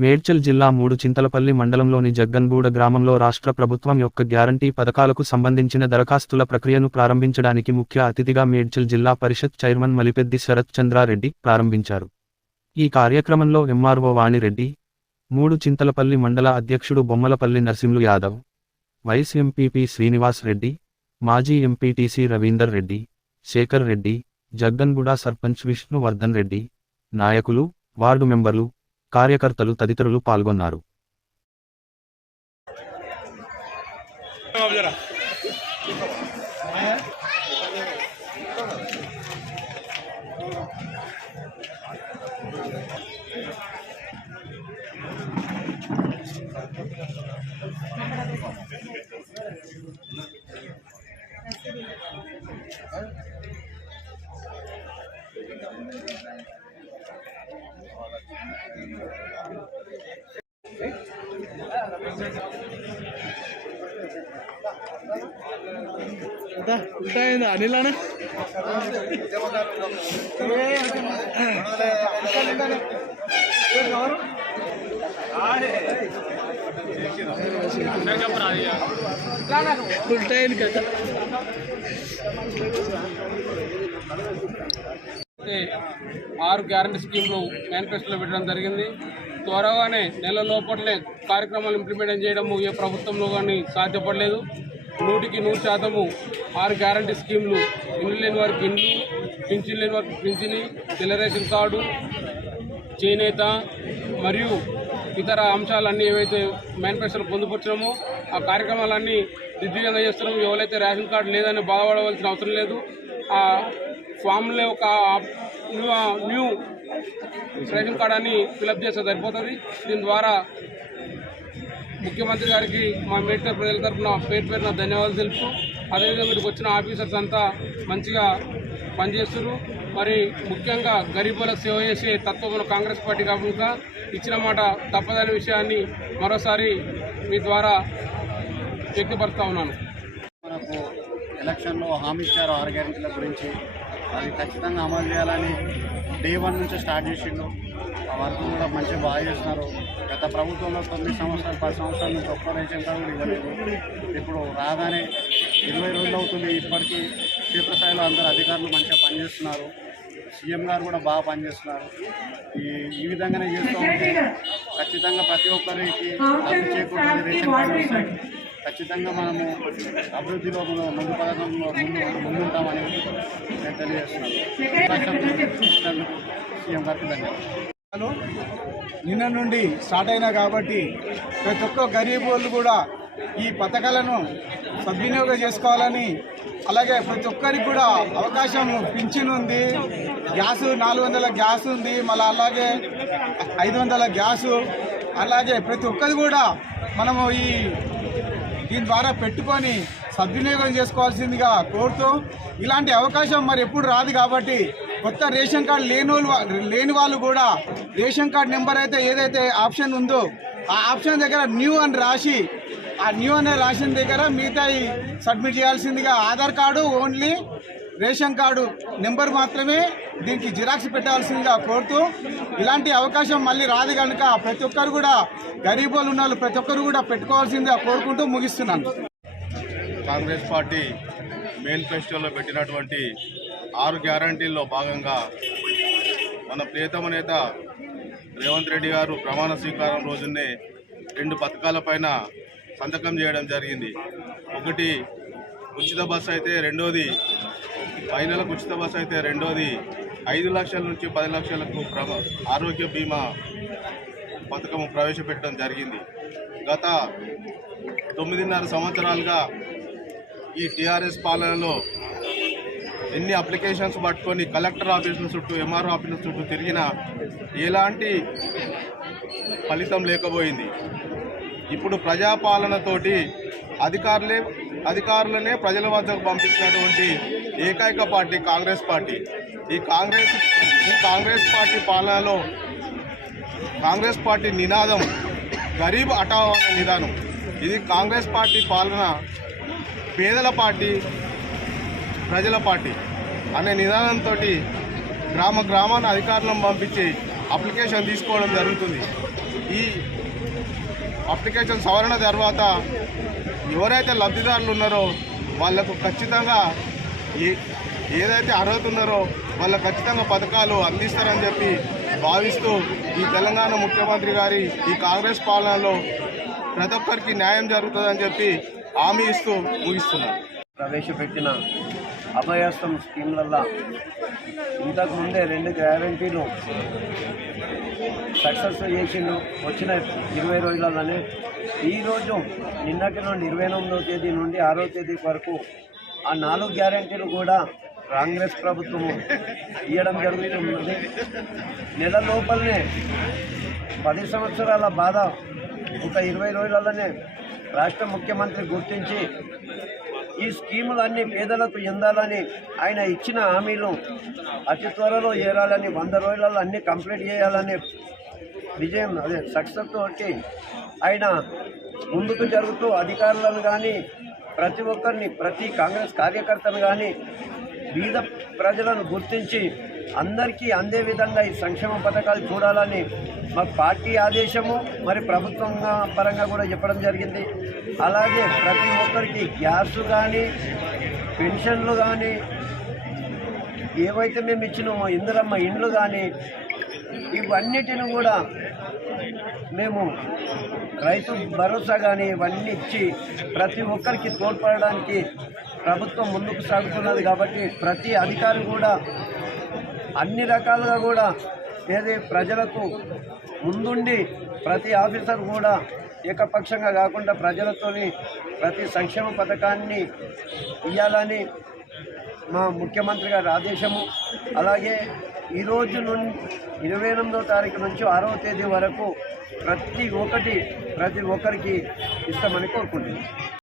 మేడ్చల్ జిల్లా మూడు చింతలపల్లి మండలంలోని జగ్గన్గూడ గ్రామంలో రాష్ట్ర ప్రభుత్వం యొక్క గ్యారంటీ పథకాలకు సంబంధించిన దరఖాస్తుల ప్రక్రియను ప్రారంభించడానికి ముఖ్య అతిథిగా మేడ్చల్ జిల్లా పరిషత్ చైర్మన్ మలిపెద్ది శరత్ చంద్రారెడ్డి ప్రారంభించారు. ఈ కార్యక్రమంలో ఎంఆర్ఓ వాణిరెడ్డి మూడు చింతలపల్లి మండల అధ్యక్షుడు బొమ్మలపల్లి నరసింహులు యాదవ్ వైస్ ఎంపీపీ శ్రీనివాస్ రెడ్డి మాజీ ఎంపీటీసీ రవీందర్ రెడ్డి శేఖర్ రెడ్డి జగ్గన్గూడ సర్పంచ్ విష్ణువర్ధన్ రెడ్డి నాయకులు వార్డు మెంబర్లు కార్యకర్తలు తదితరులు పాల్గొన్నారు. అయింది అనిలానా ఉల్టా అయింది కదా ఆరు గ్యారంటీ స్కీమ్లు మేనిఫెస్టోలో పెట్టడం జరిగింది. త్వరగానే నెల లోపలనే కార్యక్రమాలు ఇంప్లిమెంట్ చేయడము ఏ ప్రభుత్వంలో కానీ సాధ్యపడలేదు. నూటికి నూరు శాతము ఆరు గ్యారంటీ స్కీమ్లు ఇల్లు లేని వారికి ఇండ్లు పింఛన్ లేని వారికి పింఛని తెల్ల కార్డు చేనేత మరియు ఇతర అంశాలన్నీ ఏవైతే మేనిఫెస్టోలో పొందుపరిచినామో ఆ కార్యక్రమాలన్నీ దిగ్విజయంగా చేస్తున్నాము. ఎవరైతే రేషన్ కార్డు లేదని బాధపడవలసిన అవసరం లేదు. ఆ ఫామ్లో ఒక న్యూ న్యూ రేషన్ కార్డ్ అని ఫిలప్ చేస్తే సరిపోతుంది. దీని ద్వారా ముఖ్యమంత్రి గారికి మా మేడ్చల్ ప్రజల తరఫున పేరు పేరున ధన్యవాదాలు తెలుపు అదేవిధంగా ఇక్కడికి వచ్చిన ఆఫీసర్స్ అంతా మంచిగా పనిచేస్తున్నారు. మరి ముఖ్యంగా గరీబులకు సేవ చేసే తత్వం కాంగ్రెస్ పార్టీ కాకుండా ఇచ్చిన మాట తప్పదనే విషయాన్ని మరోసారి మీ ద్వారా వ్యక్తపరుస్తా ఉన్నాను. మనకు ఎలక్షన్లో హామీ ఇచ్చారు ఆరు గ్యారెంటీల గురించి. అది ఖచ్చితంగా అమలు చేయాలని డే వన్ నుంచి స్టార్ట్ చేసిండు. ఆ వర్క్ కూడా మంచిగా బాగా చేస్తున్నారు. గత ప్రభుత్వంలో తొమ్మిది సంవత్సరాలు పది సంవత్సరాల నుంచి ఒక్క రేషన్ కార్డు కూడా ఇవ్వలేదు. ఇప్పుడు రాగానే ఇరవై రోజులు అవుతుంది. ఇప్పటికీ క్షేత్రస్థాయిలో అందరు అధికారులు మంచిగా పనిచేస్తున్నారు. సీఎం గారు కూడా బాగా పనిచేస్తున్నారు. ఈ ఈ విధంగానే చేస్తూ ఉంటే ఖచ్చితంగా ప్రతి ఒక్కరికి చేకూరుతుంది రేషన్ కార్డు వస్తాయి. ఖచ్చితంగా మనము అభివృద్ధిలో మనం ముందు పథకంలో ముందు ముందుంటామని నేను తెలియజేస్తున్నాను. సీఎం గారికి ధన్యవాదాలు. నిన్న నుండి స్టార్ట్ అయినా కాబట్టి ప్రతి ఒక్క గరీబ్ వాళ్ళు కూడా ఈ పథకాలను సద్వినియోగం చేసుకోవాలని అలాగే ప్రతి ఒక్కరికి కూడా అవకాశం పింఛన్ ఉంది గ్యాస్ నాలుగు వందల గ్యాస్ ఉంది మళ్ళీ అలాగే ఐదు వందల గ్యాసు అలాగే ప్రతి ఒక్కరు కూడా మనము ఈ దీని ద్వారా పెట్టుకొని సద్వినియోగం చేసుకోవాల్సిందిగా కోరుతూ ఇలాంటి అవకాశం మరి ఎప్పుడు రాదు కాబట్టి కొత్త రేషన్ కార్డు లేని వాళ్ళు లేని వాళ్ళు కూడా రేషన్ కార్డు నెంబర్ అయితే ఏదైతే ఆప్షన్ ఉందో ఆ ఆప్షన్ దగ్గర న్యూ అని రాసి ఆ న్యూ అనే రాసిన దగ్గర మిగతా సబ్మిట్ చేయాల్సిందిగా Aadhaar card only ration card number మాత్రమే దీనికి జిరాక్స్ పెట్టాల్సిందిగా కోరుతూ ఇలాంటి అవకాశం మళ్ళీ రాదు కనుక ప్రతి ఒక్కరు కూడా గరీబోలు ఉన్న ప్రతి ఒక్కరు కూడా పెట్టుకోవాల్సిందిగా కోరుకుంటూ ముగిస్తున్నాను. కాంగ్రెస్ పార్టీ మేనిఫెస్టోలో పెట్టినటువంటి ఆరు గ్యారంటీల్లో భాగంగా మన ప్రియతమ నేత రేవంత్ రెడ్డి గారు ప్రమాణ స్వీకారం రోజునే రెండు పథకాలపైన సంతకం చేయడం జరిగింది. ఒకటి ఉచిత బస్సు అయితే రెండోది మహిళలకు ఉచిత బస్సు అయితే రెండోది. ఐదు లక్షల నుంచి పది లక్షలకు ఆరోగ్య బీమా పథకం ప్రవేశపెట్టడం జరిగింది. గత తొమ్మిదిన్నర సంవత్సరాలుగా ఈ టీఆర్ఎస్ పాలనలో ఎన్ని అప్లికేషన్స్ పట్టుకొని కలెక్టర్ ఆఫీసుల చుట్టూ ఎంఆర్ఓ ఆఫీసుల చుట్టూ తిరిగినా ఎలాంటి ఫలితం లేకపోయింది. ఇప్పుడు ప్రజాపాలనతోటి అధికారులే అధికారులనే ప్రజల వద్దకు పంపించినటువంటి ఏకైక పార్టీ కాంగ్రెస్ పార్టీ. ఈ కాంగ్రెస్ ఈ కాంగ్రెస్ పార్టీ పాలనలో కాంగ్రెస్ పార్టీ నినాదం గరీబ్ హటావ్ అనే నిదానం. ఇది కాంగ్రెస్ పార్టీ పాలన పేదల పార్టీ ప్రజల పార్టీ. అనే నిదానంతో గ్రామ గ్రామాన్ని అధికారులను పంపించి అప్లికేషన్ తీసుకోవడం జరుగుతుంది. ఈ అప్లికేషన్ సవరణ తర్వాత ఎవరైతే లబ్ధిదారులు ఉన్నారో వాళ్ళకు ఖచ్చితంగా ఏదైతే అర్హత ఉన్నారో వాళ్ళకు ఖచ్చితంగా పథకాలు అందిస్తారని చెప్పి భావిస్తూ ఈ తెలంగాణ ముఖ్యమంత్రి గారి ఈ కాంగ్రెస్ పాలనలో ప్రతి ఒక్కరికి న్యాయం జరుగుతుందని చెప్పి హామీ ఇస్తూ ముగిస్తున్నారు ప్రవేశపెట్టిన అభయస్తం స్కీమ్లల్లో ఇంతకు ముందే రెండు గ్యారంటీలు సక్సెస్ చేసిండు. వచ్చిన ఇరవై రోజులలోనే ఈరోజు నిన్నటి నుండి ఇరవై ఎనిమిదో తేదీ నుండి ఆరో తేదీ వరకు ఆ నాలుగు గ్యారంటీలు కూడా కాంగ్రెస్ ప్రభుత్వము ఇవ్వడం జరుగుతున్నది. నెల లోపలనే పది సంవత్సరాల బాధ. ఒక ఇరవై రోజులలోనే రాష్ట్ర ముఖ్యమంత్రి గుర్తించి ఈ స్కీములన్నీ పేదలకు ఎందాలని ఆయన ఇచ్చిన హామీలు అతి త్వరలో చేరాలని వంద రోజులలో అన్నీ కంప్లీట్ చేయాలని విజయం అదే సక్సెస్ తోటి ఆయన ముందుకు జరుగుతూ అధికారులను కానీ ప్రతి ఒక్కరిని ప్రతి కాంగ్రెస్ కార్యకర్తను కానీ వివిధ ప్రజలను గుర్తించి అందరికీ అందే విధంగా ఈ సంక్షేమ పథకాలు చూడాలని మా పార్టీ ఆదేశము మరి ప్రభుత్వంగా పరంగా కూడా చెప్పడం జరిగింది. అలాగే ప్రతి ఒక్కరికి గ్యాస్ కానీ పెన్షన్లు కానీ ఏవైతే మేము ఇచ్చినామో ఇందులమ్మ ఇండ్లు కానీ ఇవన్నిటిని కూడా మేము రైతు భరోసా కానీ ఇవన్నీ ఇచ్చి ప్రతి ఒక్కరికి తోడ్పడడానికి ప్రభుత్వం ముందుకు సాగుతున్నది కాబట్టి ప్రతి అధికారి కూడా అన్ని రకాలుగా కూడా ఏది ప్రజలకు ముందుండి ప్రతి ఆఫీసర్ కూడా ఏకపక్షంగా కాకుండా ప్రజలతోని ప్రతి సంక్షేమ పథకాన్ని ఇవ్వాలని మా ముఖ్యమంత్రి గారి ఆదేశము. అలాగే ఈరోజు నుండి ఇరవై ఎనిమిదో తారీఖు నుంచి ఆరవ తేదీ వరకు ప్రతి ఒక్కటి ప్రతి ఒక్కరికి ఇస్తామని కోరుకుంటున్నాను